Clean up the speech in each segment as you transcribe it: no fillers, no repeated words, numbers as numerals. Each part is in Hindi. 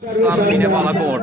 बालाकोट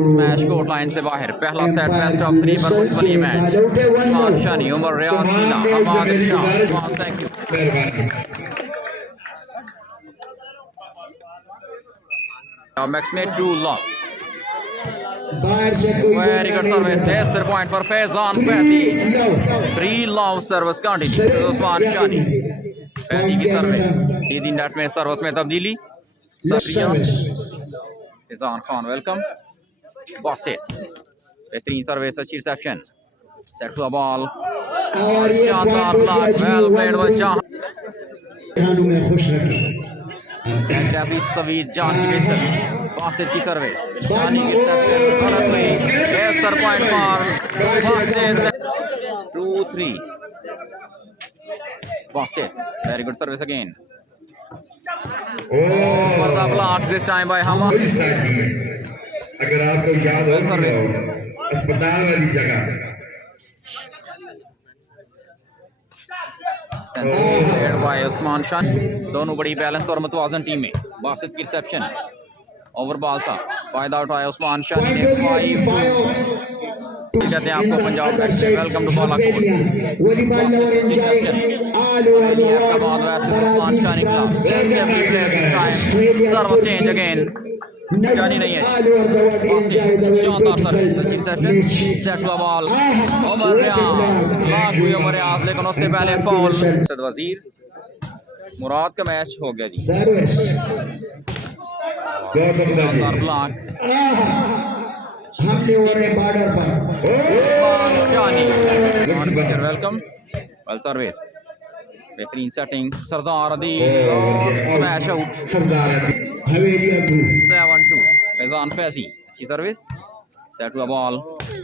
स्मैश कोर्ट लाइन से बाहर। पहला सेट बेस्ट ऑफ 3 पर मुश्तमिल मैच। उस्मान, शानी, उमर, रियाज, चीना, हमाद, र्शाद। Thank you. मैक्स में 2 long. Very good service. Yes, sir. Point for Fayzan. Fayzi. 3 long service continue. Usman, Shani. Faizi की सर्विस सीधी नेट में सर्विस में तब्दीली। फैजान खान वेलकम। बासित बेहतरीन सर्विस, अच्छी रिसेप्शन। सेट टू बॉल और शानदार ब्लॉक। वेल प्लेड वजाहत। रेफरी सवीद जान की बेहतर। बासित की सर्विस, शानी की रिसेप्शन गलत हुई। Yes sir, point for Basit. 2-3 Basit. Very good service again. For the blocks this time by Hamad. अगर आपको याद हो अस्पताल वाली जगह by उस्मान, शानी। दोनों बड़ी बैलेंस और मुतवाजन टीमें। बासित की रिसेप्शन ओवर बॉल का फायदा उठाया उस्मान, शानी ने 5 कहते हैं आपको पंजाब मैक्स से। Welcome to Balakot. Abbottabad versus Usman, Shani club. Serve change again. Shani नहीं है। शानदार सर्विस, अच्छी reception. Set to ball Umar Riaz. Block हुई उमर रियाज, लेकिन उससे पहले फाउल। वजीर मुराद का मैच हो गया जी। शानदार ब्लॉक। वेलकम। वेल सर्विस, बेहतरीन setting. Sardar Adeel smash out. 7-2 Faizan Faizi. अच्छी service. Set to ball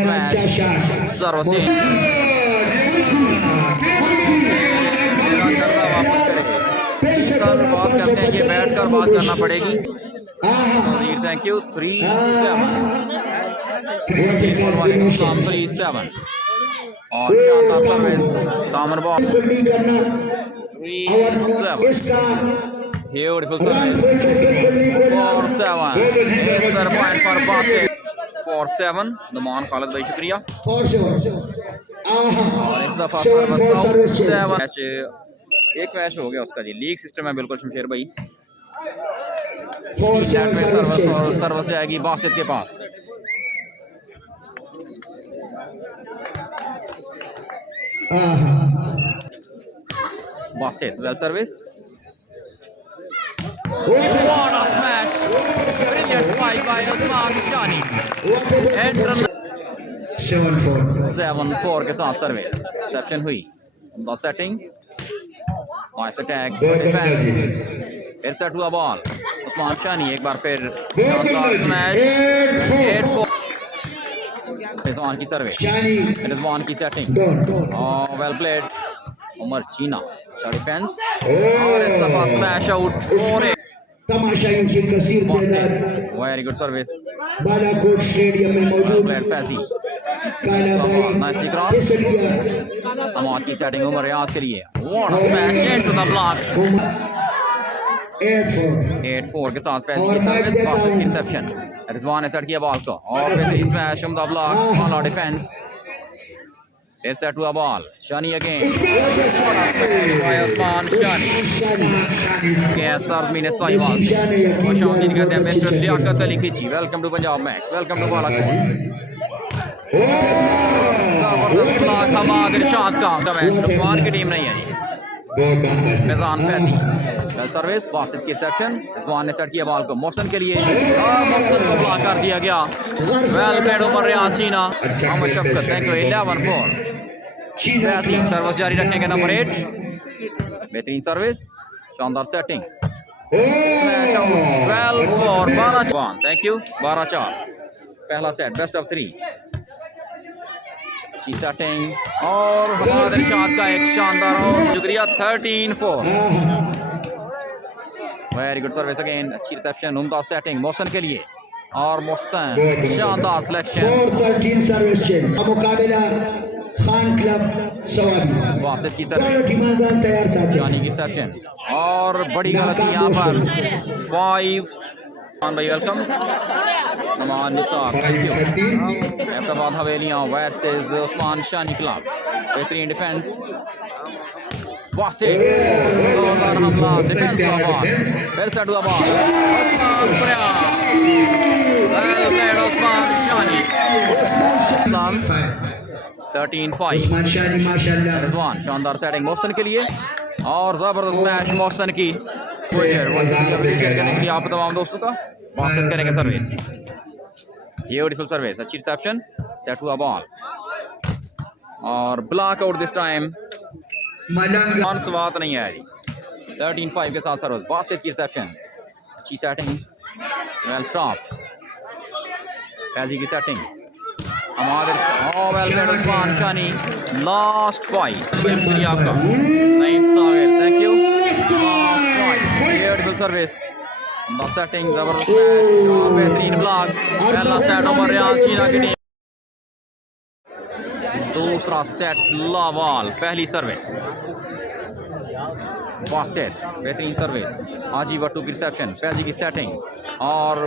smash. Service वापस करेंगे। सर बात करते हैं कि बैठ कर बात करना पड़ेगी। Thank you. 3-7 3-7 और शानदार service. Common ball 3-7 beautiful service. 4-7 sir point for Basit. 4-7 Daman Khalid भाई शुक्रिया। और इस दफा सर्विस 7 मैच, एक मैच हो गया उसका जी। लीग सिस्टम है बिल्कुल शमशेर भाई। सर्विस जाएगी बासित के पास। Basit well service. What a smash! Brilliant spike by Uthman Shani. 7-4 के साथ सर्विस रिसेप्शन हुई। The setting nice attack defence. फिर सेट हुआ बॉल उस्मान, शानी एक बार फिर स्मैश। 8-4 रज़वान की सर्विस। रज़वान की सेटिंग वेल प्लेड। उमर, चीना डिफेंस और इस दफा smash out. 4-8 very good service. Balakot stadium में मौजूद फैजी अहमद की सेटिंग उमर रियाज के लिए। What a smash into the blocks. 8-4 के साथ फैजी की सर्विस। बासित की रिसेप्शन। रज़वान ने सेट किया बॉल को और smash on the block on defence. फिर सेट हुआ बॉल शानी अगेन। उस्मान, शानी सरमी ने सही बात खुशामदीद कहते हैं mister Liaqat Ali Khichi. Welcome to Punjab max. Welcome to Balakot. जबरदस्त ब्लॉक हमाद र्शाद का मैच। रज़वान की टीम नहीं है जी। Faizan Faizi well service. बासित की रिसेप्शन। रज़वान ने सेट किया बॉल को महसन के लिए और महसन को ब्लॉक कर दिया गया। Well played Umar Riaz, Cheena, Mohammad Shafqat. Thank you. 11-4 Faizi service जारी रखेंगे। नंबर 8 बेहतरीन सर्विस, शानदार setting. Smash out. 12-4 12 thank you. 12-4 पहला सेट बेस्ट ऑफ 3 की सेटिंग और हमाद र्शाद का एक शानदार और शुक्रिया। 13-4 वेरी गुड सर्विस अगेन। अच्छी रिसेप्शन, उम्दा सेटिंग महसन के लिए और महसन शानदार सिलेक्शन। खान क्लब सवारी। बासत की दोनों सर्विस, टीमां तैयार साथी। शानी की सेक्शन और बड़ी गलती यहाँ पर 5। भाई welcome Noman Nisar, thank you. Ahmedabad Havelian versus Usman Shani club, बेहतरीन डिफेंस। बासित जोरदार हमला, डिफेंस का बॉल, फिर से हुआ बॉल, उस्मान उस्मान शानी 13-5। उस्मान शानी माशाल्लाह। रज़वान शानदार सेटिंग मोहसन के लिए और जबरदस्त मैच मोहसन की। आप तमाम दोस्तों का बासत करेंगे सर्विस, ब्यूटीफुल सर्विस, अच्छी रिसेप्शन, सेट हुआ बॉल और ब्लॉक आउट दिस टाइम। मलंग बात नहीं है जी। 13-5 के साथ सर्विस, बासत की रिसेप्शन, अच्छी सेटिंग, वेल स्टॉप, फैजी की सेटिंग, हमाद उस्मान शानी, लास्ट 5। शुक्रिया आपका, thank you. Beautiful service, setting, जबरदस्त मैच और बेहतरीन ब्लॉक, पहला सेट ओवर चीना की टीम, दूसरा सेट लावाल, पहली सर्विस बासत, बेहतरीन सर्विस, हाजी वट्टू की रिसेप्शन, फैजी की सेटिंग और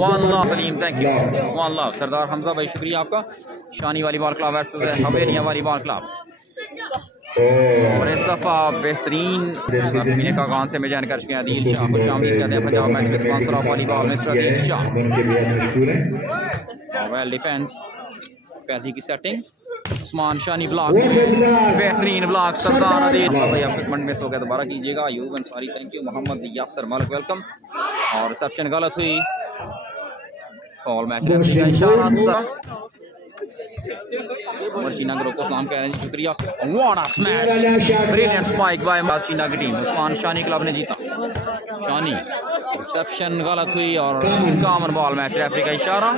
1 love Saleem, thank you. 1 love Sardar Hamza भाई, शुक्रिया आपका। शानी वाली बॉल क्लब वर्सेस हवेलियां वाली बॉल क्लब, और इस दफ़ा बेहतरीन पीने का गान से मैं जान कर चुके हैं। अदील शाह को शामिल कहते हैं पंजाब मैच में स्पॉन्सर ऑफ वाली ball mister Adeel Shah, well defence, Faizi की सेटिंग, उस्मान शानी ब्लॉक, बेहतरीन ब्लॉक, सरदार अदील भाई आप मिनट में सो गया, दोबारा कीजिएगा। Ayub Ansari, thank you. Mohammad Yasir Malik, welcome. और रिसेप्शन गलत हुई, फॉल मैच का इशारा, चीना ग्रुप को सलाम कह रहे हैं, शुक्रिया। What a smash, brilliant spike by Cheena की टीम, उस्मान शानी क्लब ने जीता। शानी रिसेप्शन गलत हुई और कॉमन बॉल, मैच रेफरी का इशारा,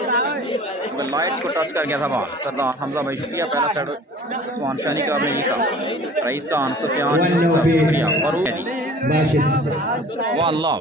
लाइट्स को टच कर गया था बॉल। सरदार हमजा भाई शुक्रिया, पहला सेट उस्मान शानी क्लब ने जीता। रईस खान सुफियान शुक्रिया, वन लव,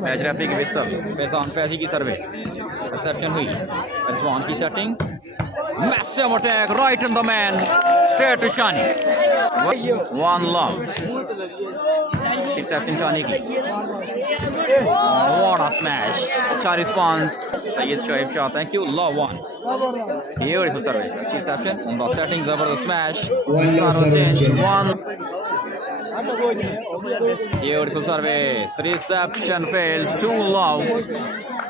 मैच रेफरी की विसल, फैज़ान फैजी की सर्विस, रिसेप्शन हुई, रज़वान की setting, massive attack, right in the man, straight to Shani, 1 love, reception Shani की, व्हाट अ स्मैश, अच्छा response, Syed Shoaib Shah, thank you. Love 1, beautiful service, अच्छी रिसेप्शन, ऑन द सेटिंग, जबरदस्त smash, 1 beautiful service, reception fails, 2 love,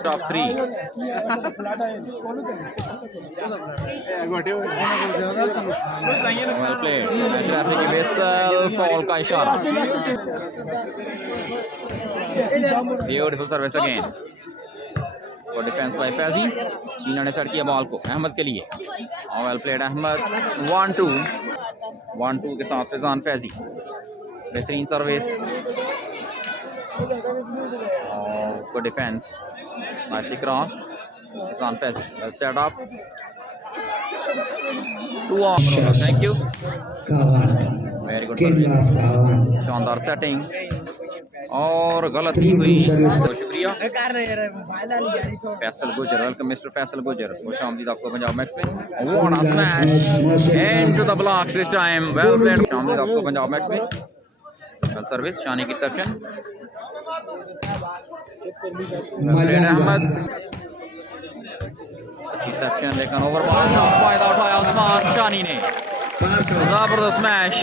top 3. Well played, match referee की whistle, foul का इशारा, beautiful service again, और डिफेंस बाय फैजी। चीना ने सेट किया बॉल को अहमद के लिए, वेल प्लेड अहमद, 1-2 के साथ फैज़ान फैजी, बेहतरीन सर्विस और good defence, nice cross, Faizan Faizi, well set up, 2 on, thank you, very good service, शानदार सेटिंग और गलत ही हुई, तो शुक्रिया। फैसल गुजर, वेलकम मिस्टर फैसल गुजर, खुश आमदीद आपको पंजाब मैक्स में। What a smash into the blocks this time, well played, खुश आमदीद आपको पंजाब मैक्स में। वेल सर्विस, शानी की रिसेप्शन, अहमद, रिसेप्शन, लेकिन ओवर बॉल का फायदा उठाया उस्मान शानी ने, जबरदस्त स्मैश,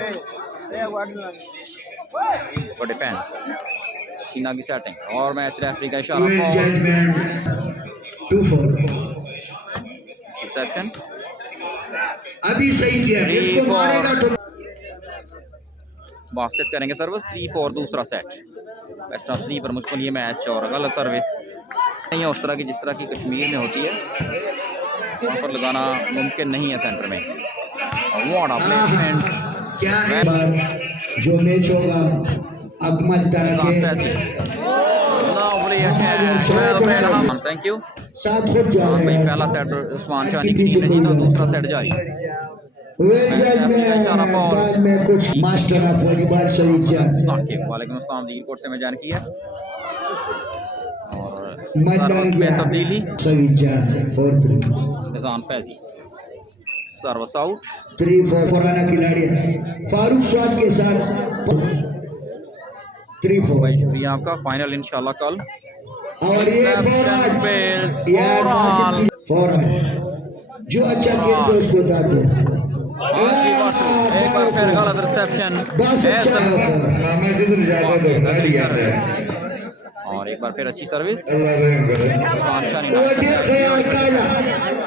और डिफेंस, चीना की सेटिंग और मैच रेफरी का इशारा, रिसेप्शन, अभी सही किया, इसको मारेगा तो बासत करेंगे सर्विस, 3-4 दूसरा सेट, बेस्ट ऑफ 3 पर मुश्किल ये मैच, और गलत सर्विस नहीं है उस तरह की जिस तरह की कश्मीर में होती है, वहाँ पर लगाना मुमकिन नहीं है सेंटर में। व्हाट अ प्लेसमेंट, क्या है जो मैच होगा अगमल थैंक यू। साथ खुद जा रहे भाई हैं, पहला सेट उस्मान शानी की टीम ने जीता, दूसरा सेट जारी, बाद में कुछ मास्टर ऑफ वॉलीबॉल वालेकुम अस्सलाम, दी कोर्ट से मैं जान किया, और सर्विस में तब्दीली फैज़ान फैज़ी सर्विस आउट 3-4 पुराना खिलाड़ी फारूक स्वाद के साथ 3-4। भाई शुक्रिया आपका। फाइनल इंशाल्लाह कल। और ये फौरन जो अच्छा खेलते हैं उसको दाद दो। एक बार फिर गलत रिसेप्शन और एक बार फिर अच्छी सर्विस शानी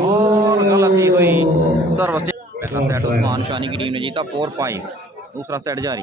और गलती हुई सर्विस। पहला सेट उस्मान शानी की टीम ने जीता 4-5। दूसरा सेट जारी।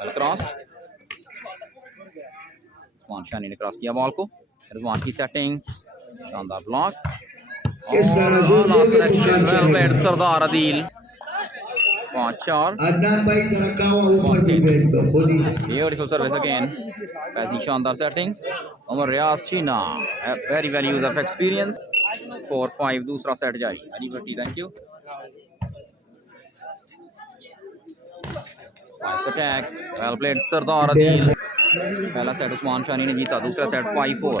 Well crossed. उस्मान शानी ने क्रॉस किया बॉल को। रज़वान की सेटिंग शानदार ब्लॉक और सरदार अदील 5-4। अदनान भाई तरका हुआ ऊपर भी बैठ दो खुद ही। Beautiful service again. फैज़ी शानदार setting. Umar Riaz Cheena very well use of experience. 4-5 दूसरा सेट जारी। Ali Bhatti thank you. Attack well played Sardar Adeel. पहला सेट उस्मान शानी ने जीता। दूसरा set 5-4।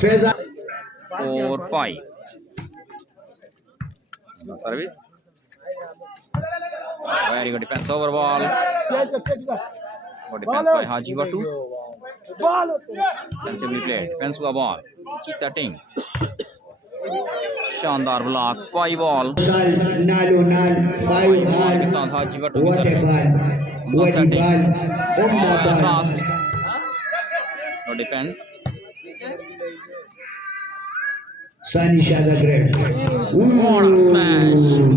4-5 service. Very good defence over ball. Good defence by Haji Wattu. Sensibly played defence हुआ बॉल। अच्छी सेटिंग शानदार ब्लॉक 5 बॉल के साथ हाजी वटू की सेटिंग नो डिफेंस। शानी शादाग्रेड स्मैश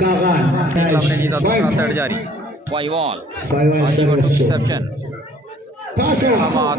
कागान आपने जीता। दूसरा सेट जारी। 5 बॉल हाजी वटू की सेक्शन हमाद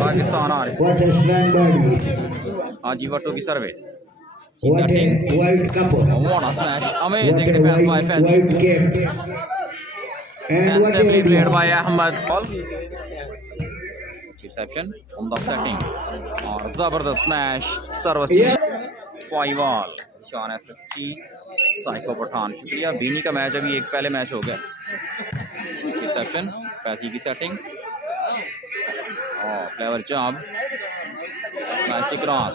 पाकिस्तान आ रहे। हाजी वटू की सर्विस वाइट कप smash amazing defence by Faizi sensibly played by Ahmad. Reception उम्दा सेटिंग और जबरदस्त smash service 5 ball. Shan SSG psycho Pathan शुक्रिया। बीनी का मैच अभी एक पहले मैच हो गया। रिसेप्शन फैज़ी की सेटिंग और क्लेवर जॉब मैच क्रॉस।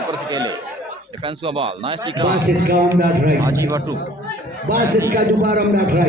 ऊपर से खेले डिफेंस हुआ बॉल नाइसली क्रॉस हाजी वटू बासित का दोबारा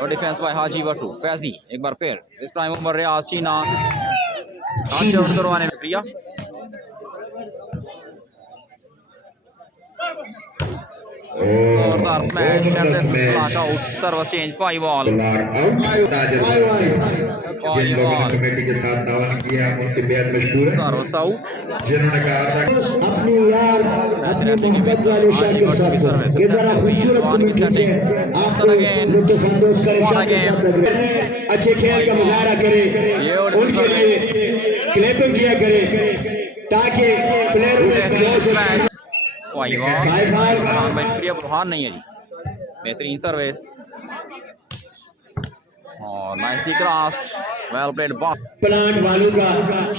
और डिफेंस बाय हाजी वटू। फैज़ी एक बार फिर इस टाइम उमर रियाज चीना आउट करवाने में प्रिया जोरदार smash block out service change 5 ball committee के साथ दावा किया उनके बेहद मशहूर है सर्विस आउट जिन्होंने कहा था अपने यार अपने मोहब्बत वाले शाकिर साहब को ये जरा खूबसूरत कमेटी से आपको लुत्फानंदोज करे शाकिर साहब लग रहे अच्छे खेल का मुजाहरा करे उनके लिए क्लैपिंग किया करे ताकि प्लेयर भाई शुक्रिया बुरहान नहीं है जी। बेहतरीन सर्विस और nicely cross well played ball. Plant वालों का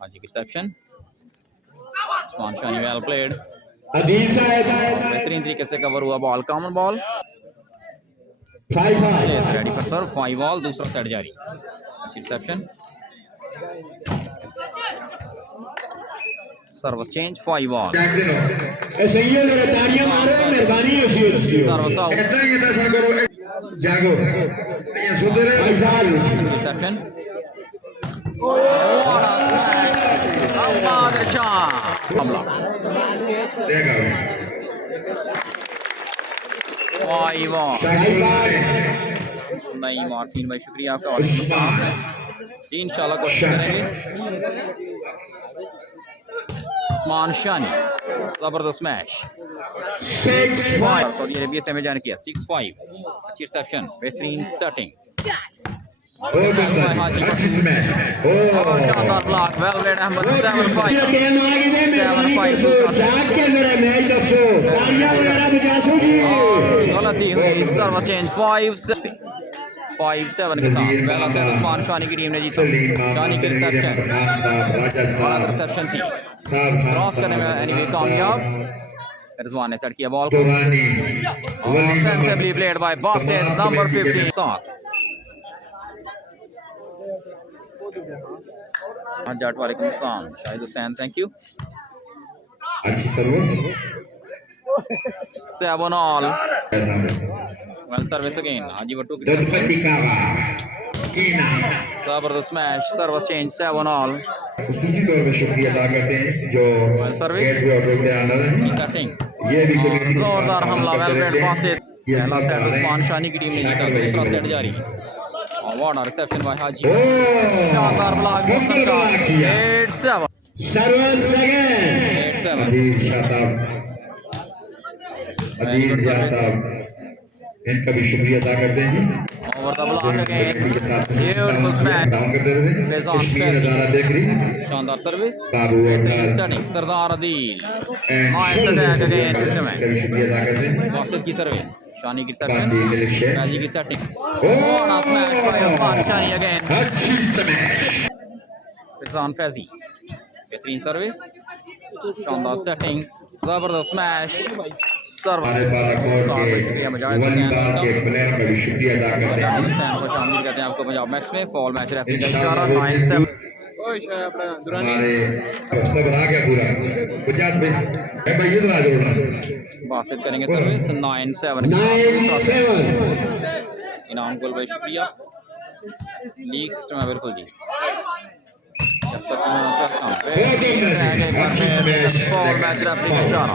हाजी की reception Usman Shani well played Adeel sahab बेहतरीन तरीके से कवर हुआ ball common ball 5 ready for serve 5 ball दूसरा सेट जारी। रिसेप्शन सर्विस चेंज 5 बॉल ऐसे ही अगर तालियां मारो मेहरबानी ऐसी होती है सर्विस आउट ऐसा ही ऐसा करो जागो ये सुधरे रिसेप्शन हमला देखो 5 बॉल नहीं मार्फिन भाई शुक्रिया आपका और इंशाल्लाह कोशिश करेंगे। उस्मान शानी जबरदस्त मैच 6-5 सऊदी अरेबिया से हमें जाने किया 6-5 अच्छी रिसेप्शन बेहतरीन सेटिंग शानदार ब्लॉक वेल प्लेड अहमद 7-5 गलती हुई सर्विस चेंज 5 5-7 के साथ पहला सेट उस्मान शानी की टीम ने जीता। शानी की रिसेप्शन थी, क्रॉस करने में एनीवे कामयाब। रज़वान ने सेट किया बॉल को, sensibly played by Basit number 15 साथ। अमजद वालेकुम अस्सलाम, शाहिद हुसैन थैंक यू। अच्छी service 7-all, well service again Haji Wattu की जबरदस्त स्मैश, सर्विस चेंज 7-all। उसी तौर पे शुक्रिया अदा करते हैं जो सेटिंग जोरदार हमला, वेल प्लेड बासित। पहला सेट उस्मान शानी की टीम ने जीता, दूसरा सेट जारी। वार्ड रिसेप्शन बाय हाजी, शानदार ब्लॉक मोशन का 8-7 सर्विस अगेन 8-7। अदील साहब इनका भी शुक्रिया अदा करते हैं जी। Over the block again, beautiful smash, Faizan Faizi, शानदार service, setting Sardar Adeel, nice attack again system है। बासित की सर्विस, शानी की सेटिंग, फैज़ी की सेटिंग, बड़ा स्मैश बाय उस्मान शानी अगेन, फैज़ान फैज़ी, बेहतरीन सर्विस, शानदार सेटिंग, जबरदस्त स्मैश, हमारे बालाकोट के वॉलीबॉल के प्लेयर का भी शुक्रिया अदा करते हैं। खुश आमदीद कहते हैं आपको पंजाब मैक्स में। फॉल मैच रेफरी का इशारा 9-7। हमारे सब आ गया पूरा वजाहत में है भाई, इधर आ जाओ ना। बासित करेंगे सर्विस 9-7 इनाम गोल भाई शुक्रिया। लीग सिस्टम है बिल्कुल जी। फॉल मैच रेफरी का इशारा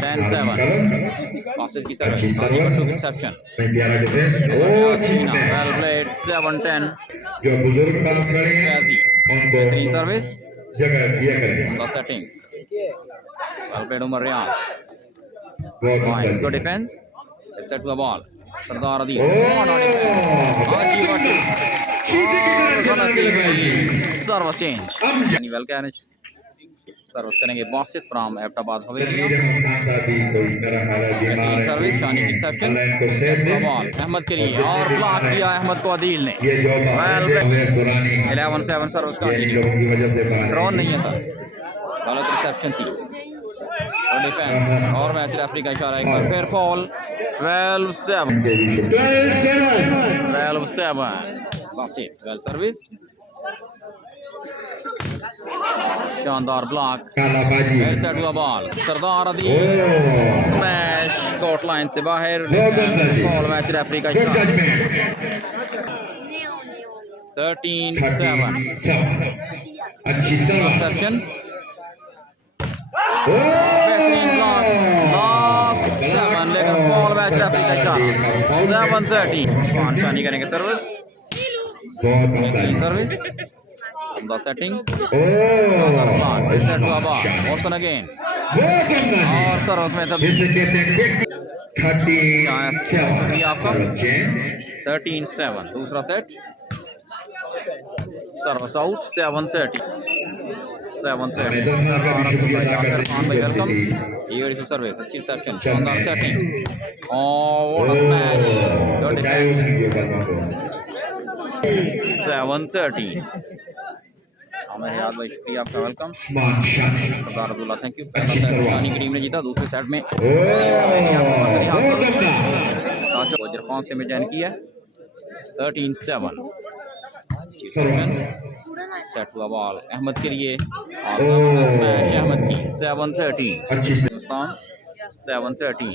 10-7 बासित की सर्विस, रिसेप्शन, प्यारा डिफेंस चीना वेल प्लेड 7-10। जो बुजुर्ग पास खड़े हैं फैज़ी, उनको बेहतरीन सर्विस, जगह दिया करें। The setting, well played Umar Riaz, बहुत nice good defence, set to the ball, Sardar Adeel, Haji Wattu, service change, well catch, service करेंगे बासित फ्रॉम एबटाबाद हवेलियां, सर्विस शानी की रिसेप्शन, बॉल अहमद के लिए और ब्लॉक किया अहमद को अदील ने। 11-7 सर्विस का ड्रॉन नहीं है सर, गलत रिसेप्शन थी। डिफेंस और मैच रेफरी का इशारा, एक बार फिर फॉल 12-7 बासित, वेल सर्विस, शानदार ब्लॉक, सेट हुआ ball, Sardar Adeel smash court line से बाहर, फॉल मैच रेफरी का इशारा 13-7 रिसेप्शन, बेहतरीन ब्लॉक, लास्ट 7 लेकिन फॉल मैच रेफरी का इशारा 7-13। उस्मान शानी करेंगे सर्विस, बेहतरीन सर्विस, द सेटिंग, सेट हुआ बॉल, मोशन अगेन और सर्विस में तब 13-7 दूसरा set, service out 7-30 welcome, beautiful service, अच्छी रिसेप्शन, शानदार सेटिंग, और स्मैश, गुड डिफेंस 7-13। भाई शुक्रिया आपका, welcome Sardar Abdullah thank you. पहला सेट शानी की टीम ने जीता, दूसरे सेट में वजरफान से में जॉइन किया 13-7। सेट हुआ बॉल अहमद के लिए, स्मैश अहमद की 7-13 7-13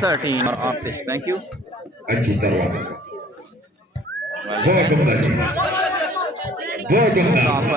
8-13 और आर्टिस्ट थैंक यू। अच्छी तरह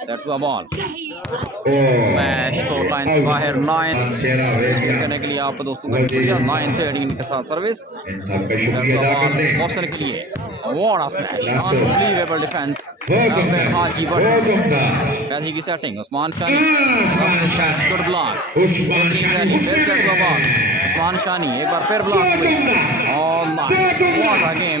सेट हुआ बॉल, मैच कोर्ट लाइन से बाहर 9 करने के लिए आपको दोस्तों का शुक्रिया। 9-13 के साथ सर्विस, महसन के लिए वाड़ा स्मैश, अनबिलीवेबल डिफेंस, हाजी फैज़ी की सेटिंग, उस्मान शानी गुड ब्लॉक, उस्मान शानी एक बार फिर ब्लॉक और वाड़ा गेम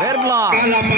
fair block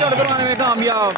चढ़ करवाने में कामयाब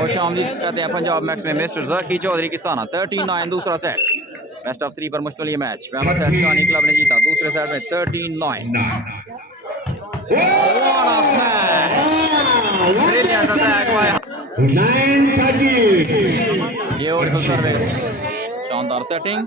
खुश आमदीद कहते हैं पंजाब मैक्स में मिस्टर ज़की चौधरी की साना 39 दूसरा सेट बेस्ट ऑफ 3 पर मुश्किल ये मैच पहला सेट शानी क्लब ने जीता दूसरे सेट में 39 what a smash brilliant attack by 9-30 beautiful service शानदार setting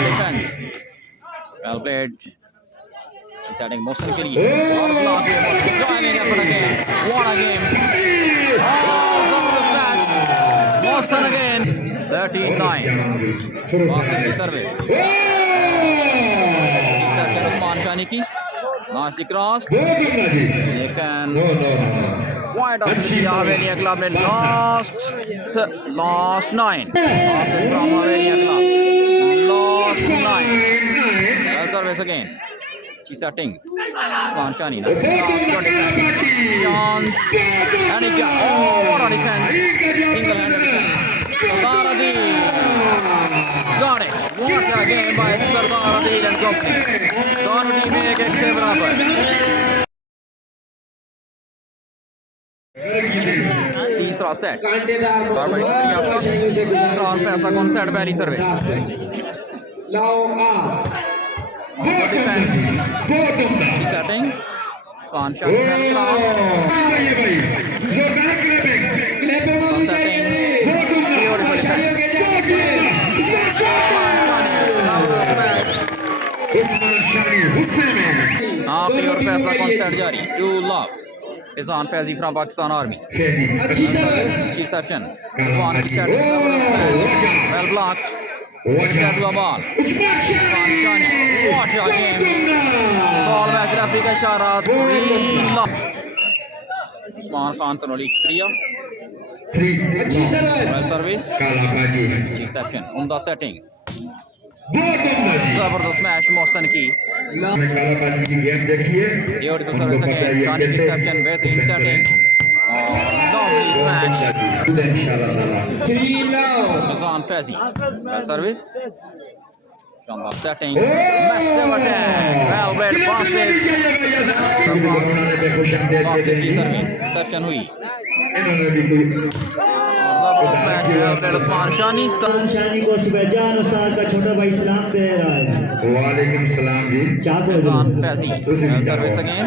defence well played setting motion के लिए और block driving up again what a game जबरदस्त स्मैश मोशन अगेन 39 बासित की सर्विस सर्विस उस्मान शानी की नाइस क्रॉस लेकिन वाइड ऑफ हवेलियां क्लब ने last 9 Basit from Haveliyan club last 9 well service again she's setting Usman Shani now chance and he got what a defense single-handed defense Sardar Adil got it what a game by Sardar Adil and company दोनों टीमें एक एक से बराबर तीसरा सेट तीसरा और फैसला कौन सेट पहली सर्विस setting Usman Shani और फैसला कॉन्सर्ट जारी two love Faizan Faizi from Pakistan army reception Rizwan की setting well blocked set the ball Usman Shani what a game ball match referee का इशारा उस्मान खान तनोली शुक्रिया वेल सर्विस रिसेप्शन उम्दा सेटिंग जबरदस्त मैच मोहसन की गेम देखिए ब्यूटीफुल सर्विस अगेन शानी की रिसेप्शन बेहतरीन setting lovely smash Fayzan Fayzi well service शानदार setting massive attack well played Basit Basit की सर्विस रिसेप्शन हुई जबरदस्त मैच well played उस्मान शानी शानी को सुबहजान उस्ताद का छोटा भाई सलाम दे रहा है वालेकुम सलाम जी Faizan Faizi well service again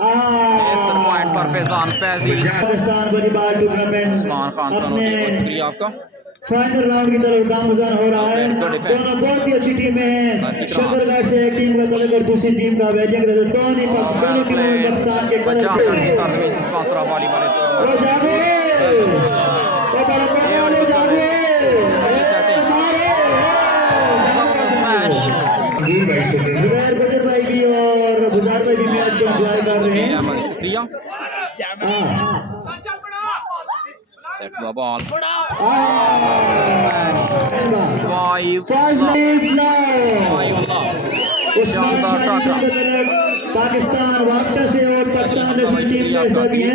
point पर फैज़ान फैज़ी पाकिस्तान वॉलीबॉल टूर्नामेंट उस्मान खान तनोली को शुक्रिया आपका फाइनल राउंड की तरफ गामगुजान हो रहा है दोनों बहुत ही अच्छी टीमें हैं शकरगढ़ से एक टीम का कलर दूसरी टीम का हवेलियां का दोनों टीमों में पाकिस्तान के कलर वजाहत स्पॉन्सर वाली वाले वो जावे वो बड़ा ले जावे जुबैर बजर भाई भी और गुजार भाई भी मैच को एंजॉय कर रहे हैं अहमद शुक्रिया सेट द बॉल 5 शानदार टक्कर पाकिस्तान वापस से और पाकिस्तान नेशनल टीम में ऐसा भी है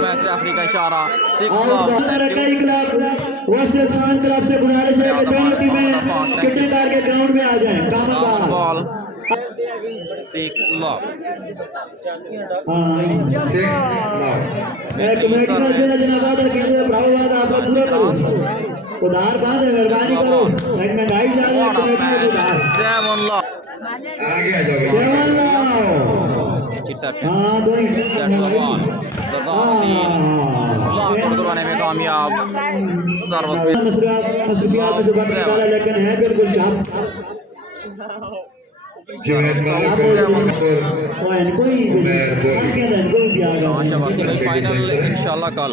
मैच रेफरी का इशारा 6 रकाई क्लब वर्सेस खान क्लब से गुजारिश है कि दोनों टीमें किटनेदार के ग्राउंड में आ जाएं कामन बॉल 6 लव मैं कमेटी में जो जनाब के ब्राववाद आप पूरा करो उधार बात है मेहरबानी करो एक महंगाई ज्यादा है कमेटी में उधार 7 लव आगे आ जाओ हां दोनों सरदार करवाने में कामयाब सर्विस में मसरूफियात में जो बंद निकाला लेकिन है बिल्कुल चाप फाइनल इंशाल्लाह कल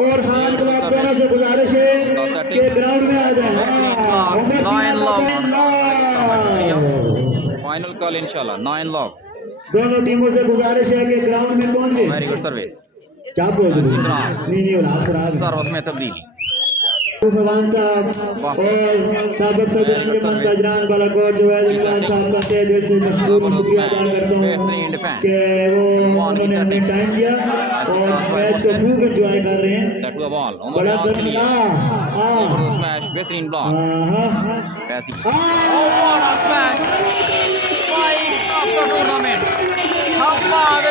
और खान क्लब दोनों से गुजारिश है कि ग्राउंड में आ जाए फाइनल कल इंशाल्लाह 9 लव दोनों टीमों से गुजारिश है कि ग्राउंड में पहुंचे वेरी गुड सर्विस क्या बोल रहे हो नहीं सर्विस में तब्दीली फैज़ान साहब और साबिक सदर अंजुमन ताजरान बालाकोट जो है र्शाद साहब का तहे दिल से मशहूर शुक्रिया अदा करता हूँ कि वो उन्होंने हमें टाइम दिया और मैच को खूब एंजॉय कर रहे हैं। बड़ा स्मैश, बेहतरीन ब्लॉक फैज़ी, और smash fight after tournament Hammad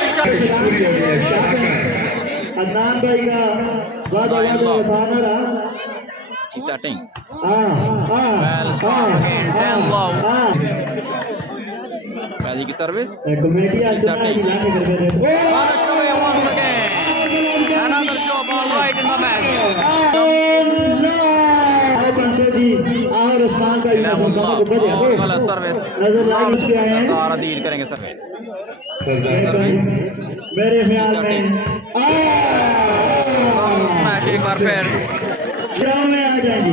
Adnan भाई का वादा वफाना रहा। setting well start again 10 low Faizi की service committee setting punished away once again another show ball right in the match और उस्मान का गलत सर्विस नजर लाइन उस पे आए हैं सरदार अदील करेंगे सर्विस मेरे ख्याल में स्मैश एक बार फिर में आ जाएंगी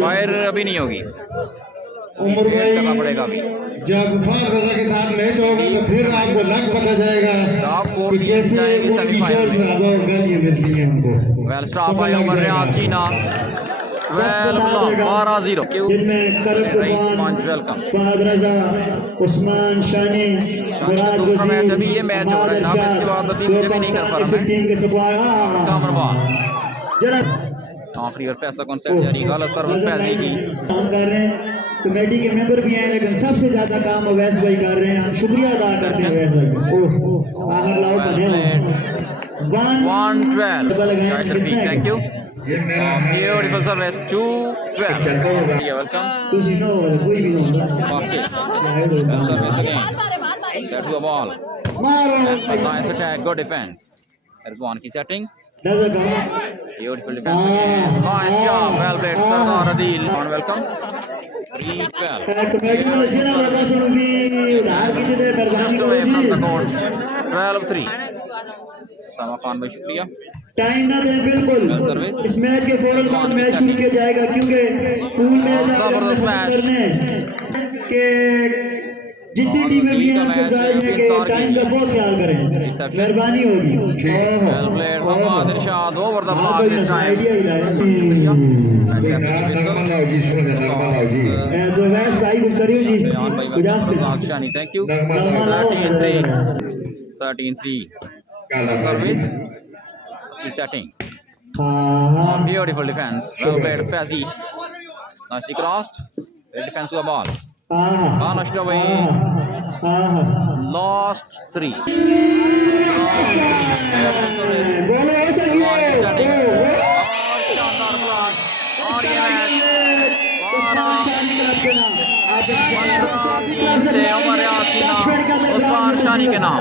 फायर अभी नहीं होगी, उम्र करना पड़ेगा अभी। जब फार के साथ मैच होगा तो फिर आपको लग पता जाएगा टॉप 4 टीम्स जाएंगी सेमीफाइनल में। मिलती है हमको। वेल स्टॉप बाय ओवर रियाज चीना 12-0 जिनमें रईस मंच वेलकम फहद रजा उस्मान शानी दूसरा मैच अभी ये मैच हो रहा है, इसके बाद अभी मुझे भी नहीं कर पा रहा मैं आखिरी और फैसला कॉन्सेप्ट जारी गलत सर्विस फैज़ी की काम कर रहे हैं। कमेटी के मेंबर भी हैं लेकिन सबसे ज्यादा काम अवैस भाई कर रहे हैं, हम शुक्रिया अदा करते हैं अवैस भाई। आखिर लाओ बने 112 thank you beautiful service 212 welcome कोई भी Basit service again set to a ball nice attack good defence Rizwan की setting beautiful defense again nice job well played Sardar Adil on welcome 3-12 just away from the court 12-3 सामा खान भाई शुक्रिया टाइम ना दें बिल्कुल इस मैच के फौरन बाद मैच शुरू किया जाएगा क्योंकि पूल में जबरदस्त मैच के जितनी टीमें भी हैं आपसे गुजारिश है कि टाइम का बहुत ख्याल करें, मेहरबानी होगी। Well played Hamad Irshad over the block this time तो वैस भाई कुछ करियो जी गुजारिश शानी थैंक यू 13-3 सर्विस अच्छी setting beautiful defence well played Faizi nicely crossed defense to the ball punished away lost 3 शानी के नाम